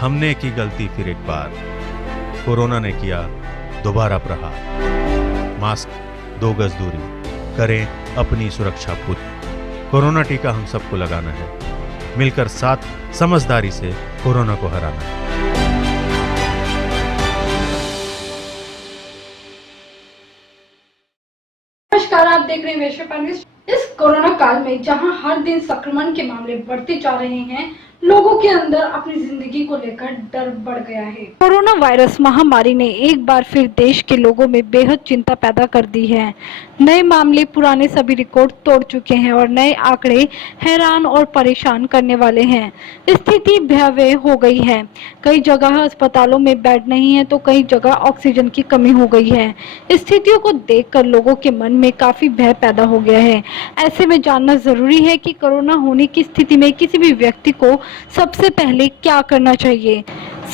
हमने की गलती फिर एक बार, कोरोना ने किया दोबारा प्रहार। मास्क, 2 गज दूरी, करें अपनी सुरक्षा पूरी। कोरोना टीका हम सबको लगाना है, मिलकर साथ समझदारी से कोरोना को हराना है। नमस्कार, आप देख रहे हैं वैश्व न्यूज। इस कोरोना काल में जहां हर दिन संक्रमण के मामले बढ़ते जा रहे हैं, लोगों के अंदर अपनी जिंदगी को लेकर डर बढ़ गया है। कोरोना वायरस महामारी ने एक बार फिर देश के लोगों में बेहद चिंता पैदा कर दी है। नए मामले पुराने सभी रिकॉर्ड तोड़ चुके हैं और नए आंकड़े हैरान और परेशान करने वाले हैं। स्थिति भयावह हो गई है। कई जगह अस्पतालों में बेड नहीं है तो कई जगह ऑक्सीजन की कमी हो गई है। स्थितियों को देखकर लोगों के मन में काफी भय पैदा हो गया है। ऐसे में जानना जरूरी है कि कोरोना होने की स्थिति में किसी भी व्यक्ति को सबसे पहले क्या करना चाहिए।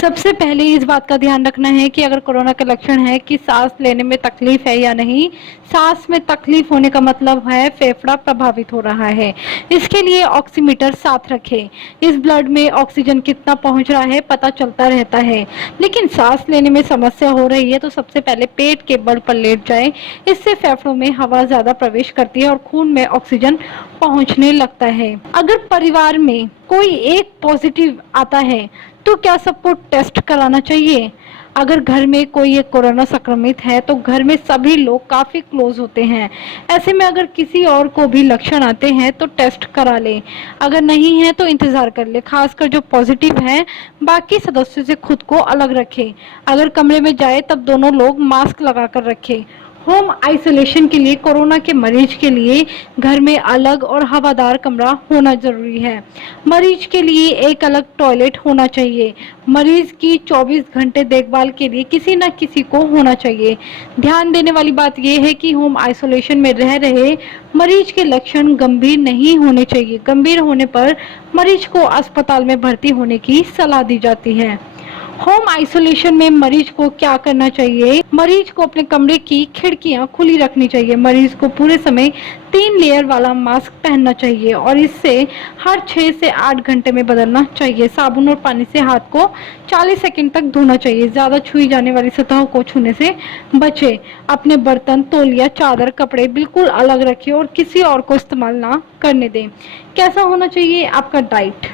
सबसे पहले इस बात का ध्यान रखना है कि अगर कोरोना के लक्षण है कि सांस लेने में तकलीफ है या नहीं। सांस में तकलीफ होने का मतलब है फेफड़ा प्रभावित हो रहा है। इसके लिए ऑक्सीमीटर साथ रखें। इस ब्लड में ऑक्सीजन कितना पहुंच रहा है पता चलता रहता है। लेकिन सांस लेने में समस्या हो रही है तो सबसे पहले पेट के बल पर लेट जाएं। इससे फेफड़ों में हवा ज्यादा प्रवेश करती है और खून में ऑक्सीजन पहुंचने लगता है। अगर परिवार में कोई एक पॉजिटिव आता है तो क्या सबको टेस्ट कराना चाहिए। अगर घर में कोई एक कोरोना संक्रमित है तो घर में सभी लोग काफी क्लोज होते हैं। ऐसे में अगर किसी और को भी लक्षण आते हैं तो टेस्ट करा ले। अगर नहीं है तो इंतजार कर ले। खासकर जो पॉजिटिव है बाकी सदस्यों से खुद को अलग रखें। अगर कमरे में जाए तब दोनों लोग मास्क लगाकर रखें। होम आइसोलेशन के लिए कोरोना के मरीज के लिए घर में अलग और हवादार कमरा होना जरूरी है। मरीज के लिए एक अलग टॉयलेट होना चाहिए। मरीज की 24 घंटे देखभाल के लिए किसी न किसी को होना चाहिए। ध्यान देने वाली बात यह है कि होम आइसोलेशन में रह रहे मरीज के लक्षण गंभीर नहीं होने चाहिए। गंभीर होने पर मरीज को अस्पताल में भर्ती होने की सलाह दी जाती है। होम आइसोलेशन में मरीज को क्या करना चाहिए। मरीज को अपने कमरे की खिड़कियां खुली रखनी चाहिए। मरीज को पूरे समय 3 लेयर वाला मास्क पहनना चाहिए और इससे हर 6 से 8 घंटे में बदलना चाहिए। साबुन और पानी से हाथ को 40 सेकंड तक धोना चाहिए। ज्यादा छुई जाने वाली सतहों को छूने से बचे। अपने बर्तन, तौलिया, चादर, कपड़े बिल्कुल अलग रखें और किसी और को इस्तेमाल ना करने दें। कैसा होना चाहिए आपका डाइट।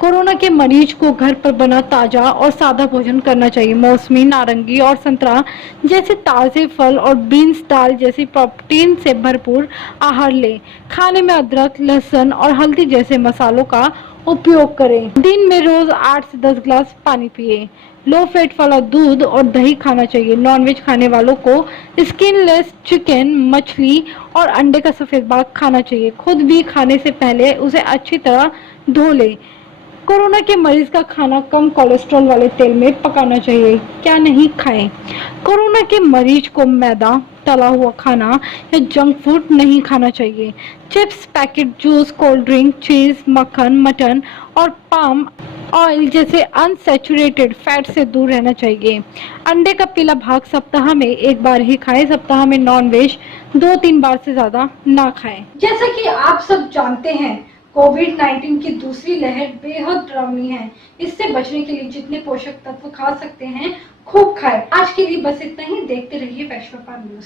कोरोना के मरीज को घर पर बना ताजा और सादा भोजन करना चाहिए। मौसमी, नारंगी और संतरा जैसे ताजे फल और बीन्स, दाल जैसी प्रोटीन से भरपूर आहार लें। खाने में अदरक, लहसुन और हल्दी जैसे मसालों का उपयोग करें। दिन में रोज 8 से 10 गिलास पानी पिए। लो फैट वाला दूध और दही खाना चाहिए। नॉनवेज खाने वालों को स्किनलेस चिकन, मछली और अंडे का सफेद भाग खाना चाहिए। खुद भी खाने से पहले उसे अच्छी तरह धो ले। कोरोना के मरीज का खाना कम कोलेस्ट्रॉल वाले तेल में पकाना चाहिए। क्या नहीं खाएं। कोरोना के मरीज को मैदा, तला हुआ खाना या जंक फूड नहीं खाना चाहिए। Chips, packet juice, cold drink, चीज, मक्खन, मटन और पाम ऑयल जैसे अनसैचुरेटेड फैट से दूर रहना चाहिए। अंडे का पीला भाग सप्ताह में 1 बार ही खाएं। सप्ताह में नॉनवेज 2-3 बार से ज्यादा ना खाएं। जैसा कि आप सब जानते हैं, कोविड-19 की दूसरी लहर बेहद डरावनी है। इससे बचने के लिए जितने पोषक तत्व खा सकते हैं खूब खाएं। आज के लिए बस इतना ही। देखते रहिए वैश्व न्यूज।